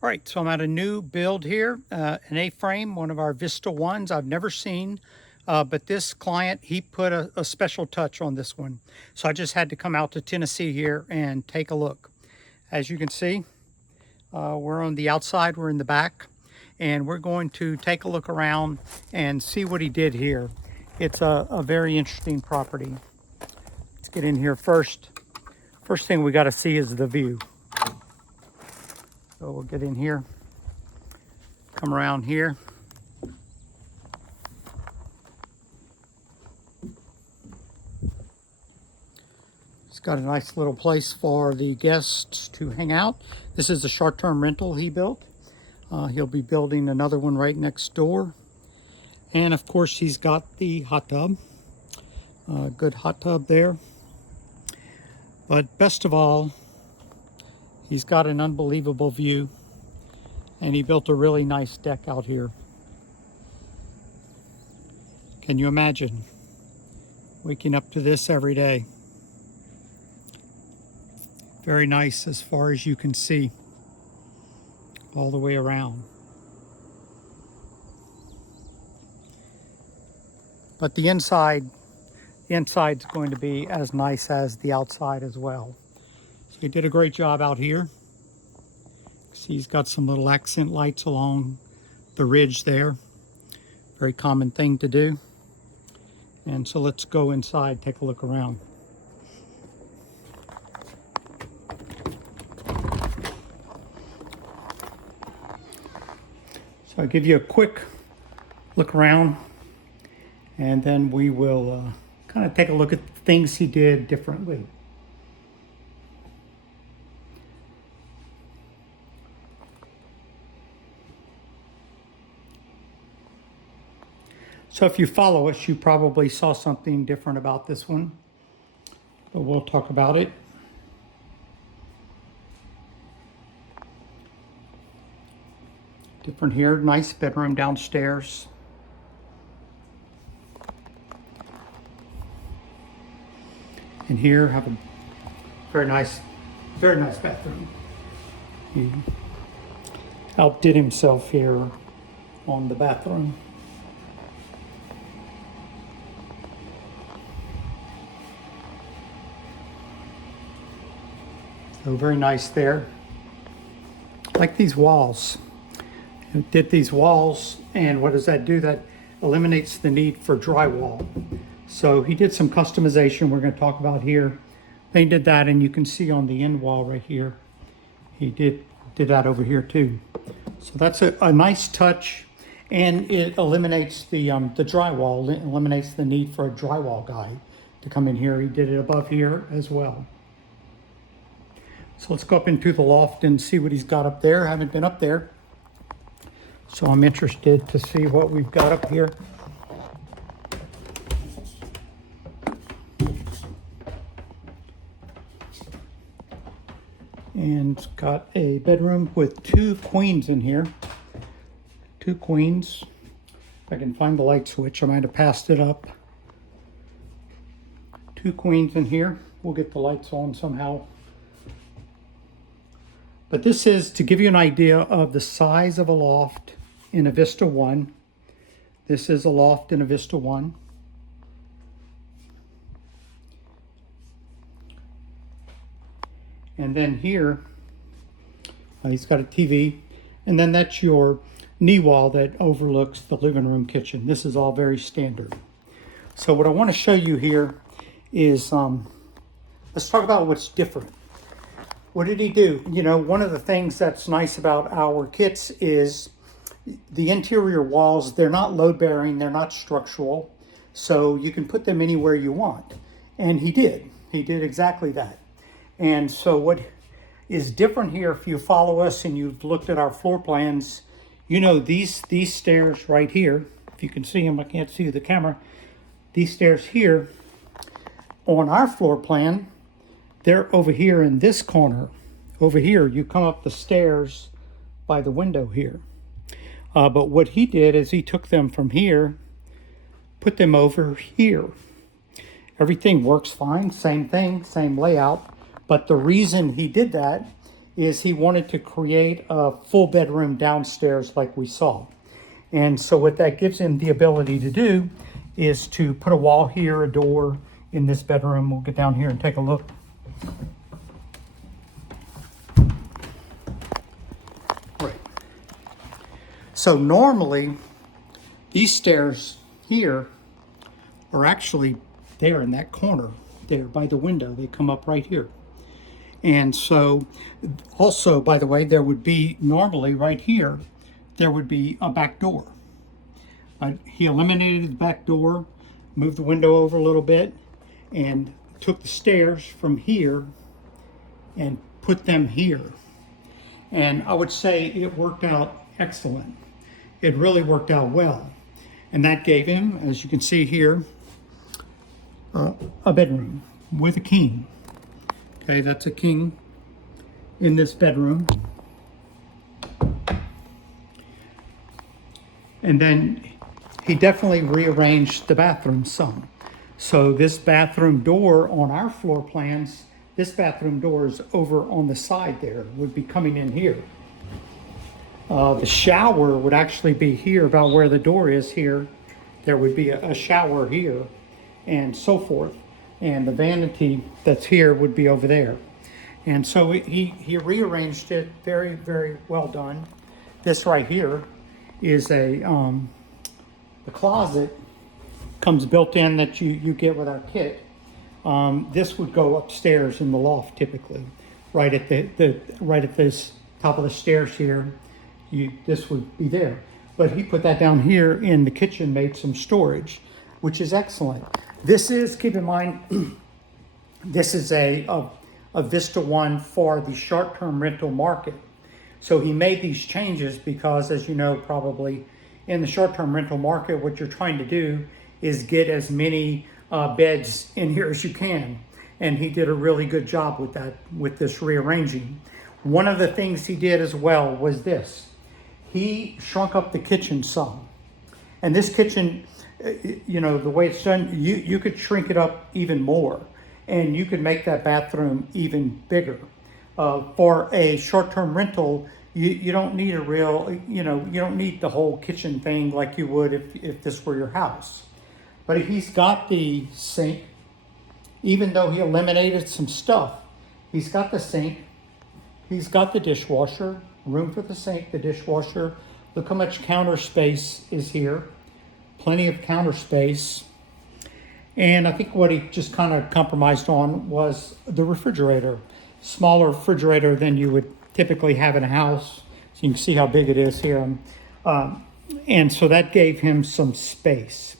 All right, so I'm at a new build here, an A-frame, one of our Vista ones I've never seen, but this client, he put a special touch on this one. So I just had to come out to Tennessee here and take a look. As you can see, we're on the outside, we're in the back, and we're going to take a look around and see what he did here. It's a very interesting property. Let's get in here first. First thing we got to see is the view. So we'll get in here, come around here. It's got a nice little place for the guests to hang out. This is a short-term rental he built. He'll be building another one right next door. And of course, he's got the hot tub. Good hot tub there. But best of all, he's got an unbelievable view. And he built a really nice deck out here. Can you imagine waking up to this every day? Very nice as far as you can see all the way around. But the inside's going to be as nice as the outside as well. So he did a great job out here. See, he's got some little accent lights along the ridge there. Very common thing to do. And so let's go inside, take a look around. So I'll give you a quick look around, and then we will kind of take a look at the things he did differently. So if you follow us, you probably saw something different about this one, but we'll talk about it. Different here, nice bedroom downstairs. And here have a very nice bathroom. He outdid himself here on the bathroom. So very nice there. I like these walls. It did these walls, and what does that do? That eliminates the need for drywall. So he did some customization we're going to talk about here. They did that, and you can see on the end wall right here, he did that over here too. So that's a nice touch, and it eliminates the drywall. It eliminates the need for a drywall guy to come in here. He did it above here as well. So let's go up into the loft and see what he's got up there. I haven't been up there, so I'm interested to see what we've got up here. And it's got a bedroom with 2 queens in here. 2 queens. If I can find the light switch, I might have passed it up. 2 queens in here. We'll get the lights on somehow. But this is to give you an idea of the size of a loft in a Vista 1. This is a loft in a Vista 1. And then here, he's got a TV. And then that's your knee wall that overlooks the living room kitchen. This is all very standard. So what I want to show you here is, let's talk about what's different. What did he do? You know, one of the things that's nice about our kits is the interior walls. They're not load bearing, they're not structural, so you can put them anywhere you want. And he did exactly that. And so what is different here, if you follow us and you've looked at our floor plans, you know these stairs right here, if you can see them, I can't see the camera, these stairs here on our floor plan, they're over here in this corner. Over here, you come up the stairs by the window here. But what he did is he took them from here, put them over here. Everything works fine, same thing, same layout. But the reason he did that is he wanted to create a full bedroom downstairs like we saw. And so what that gives him the ability to do is to put a wall here, a door in this bedroom. We'll get down here and take a look. Right. So normally these stairs here are actually there in that corner there by the window. They come up right here. And so also, by the way, there would be normally right here, there would be a back door. He eliminated the back door, moved the window over a little bit, and took the stairs from here and put them here. And I would say it worked out excellent. It really worked out well. And that gave him, as you can see here, a bedroom with a king. Okay, that's a king in this bedroom. And then he definitely rearranged the bathroom some. So this bathroom door on our floor plans, this bathroom door is over on the side there, would be coming in here. The shower would actually be here about where the door is here. There would be a shower here and so forth. And the vanity that's here would be over there. And so he rearranged it very, very well done. This right here is the closet comes built in that you get with our kit. This would go upstairs in the loft typically, right at this top of the stairs here. This would be there, but he put that down here in the kitchen, made some storage, which is excellent. This is, keep in mind, this is a Vista One for the short-term rental market. So he made these changes because, as you know, probably in the short-term rental market, what you're trying to do is get as many beds in here as you can. And he did a really good job with that, with this rearranging. One of the things he did as well was this. He shrunk up the kitchen some. And this kitchen, you know, the way it's done, you could shrink it up even more. And you could make that bathroom even bigger. For a short-term rental, you don't need a real, you don't need the whole kitchen thing like you would if this were your house. But he's got the sink, even though he eliminated some stuff, he's got the sink, he's got the dishwasher, room for the sink, the dishwasher. Look how much counter space is here. Plenty of counter space. And I think what he just kind of compromised on was the refrigerator. Smaller refrigerator than you would typically have in a house. So you can see how big it is here. And so that gave him some space.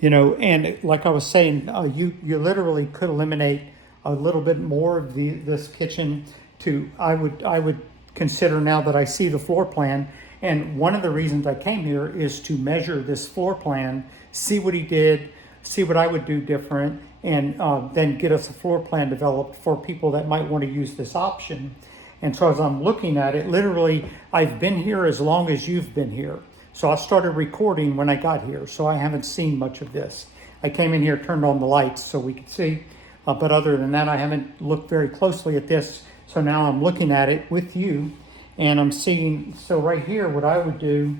You know, and like I was saying, you literally could eliminate a little bit more of this kitchen to, I would consider, now that I see the floor plan. And one of the reasons I came here is to measure this floor plan, see what he did, see what I would do different, and then get us a floor plan developed for people that might want to use this option. And so as I'm looking at it, literally, I've been here as long as you've been here. So I started recording when I got here, so I haven't seen much of this. I came in here, turned on the lights so we could see, but other than that, I haven't looked very closely at this. So now I'm looking at it with you, and I'm seeing, so right here, what I would do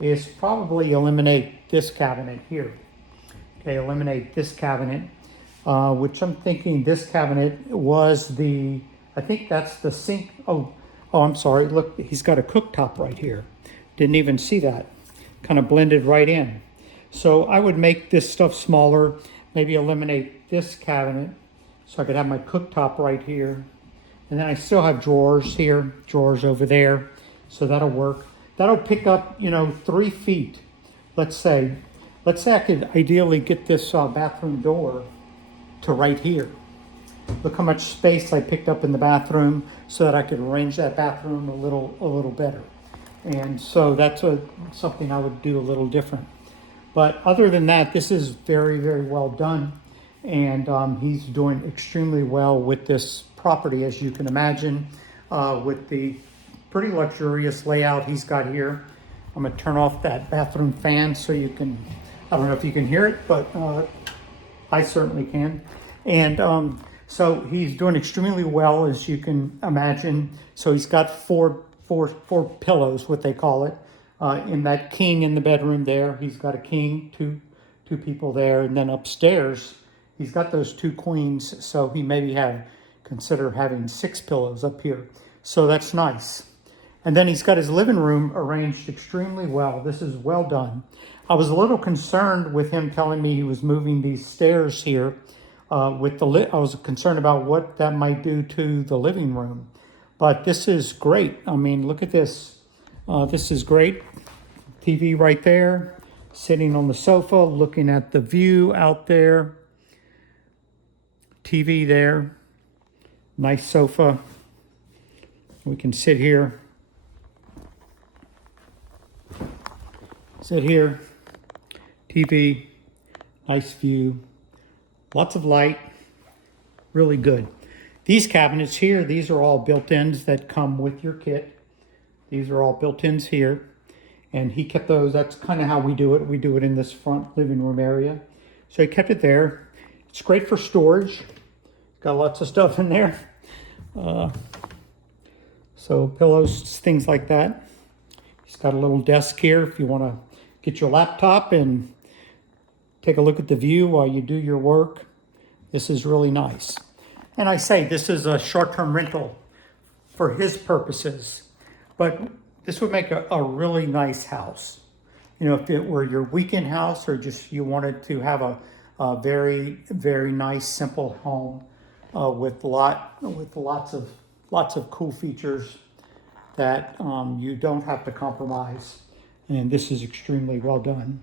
is probably eliminate this cabinet here. Okay, eliminate this cabinet, which I'm thinking this cabinet was I think that's the sink. Oh, I'm sorry, look, he's got a cooktop right here. Didn't even see that. Kind of blended right in. So I would make this stuff smaller, maybe eliminate this cabinet so I could have my cooktop right here. And then I still have drawers here, drawers over there. So that'll work. That'll pick up, 3 feet. Let's say I could ideally get this bathroom door to right here. Look how much space I picked up in the bathroom so that I could arrange that bathroom a little better. And so that's something I would do a little different. But other than that, this is very, very well done. And he's doing extremely well with this property, as you can imagine, with the pretty luxurious layout he's got here. I'm gonna turn off that bathroom fan so you can, I don't know if you can hear it, but I certainly can. And So he's doing extremely well, as you can imagine. So he's got four pillows, what they call it, in that king in the bedroom there. He's got a king, two people there, and then upstairs he's got those two queens. So he maybe consider having 6 pillows up here. So that's nice. And then he's got his living room arranged extremely well. This is well done. I was a little concerned with him telling me he was moving these stairs here. I was concerned about what that might do to the living room. But this is great. I mean, look at this. This is great. TV right there, sitting on the sofa, looking at the view out there. TV there. Nice sofa. We can sit here. Sit here. TV. Nice view. Lots of light. Really good. These cabinets here, these are all built-ins that come with your kit. These are all built-ins here. And he kept those. That's kind of how we do it. We do it in this front living room area. So he kept it there. It's great for storage. Got lots of stuff in there. So pillows, things like that. He's got a little desk here if you want to get your laptop and take a look at the view while you do your work. This is really nice. And I say this is a short-term rental for his purposes, but this would make a really nice house. You know, if it were your weekend house or just you wanted to have a very, very nice, simple home with lots of cool features that you don't have to compromise. And this is extremely well done.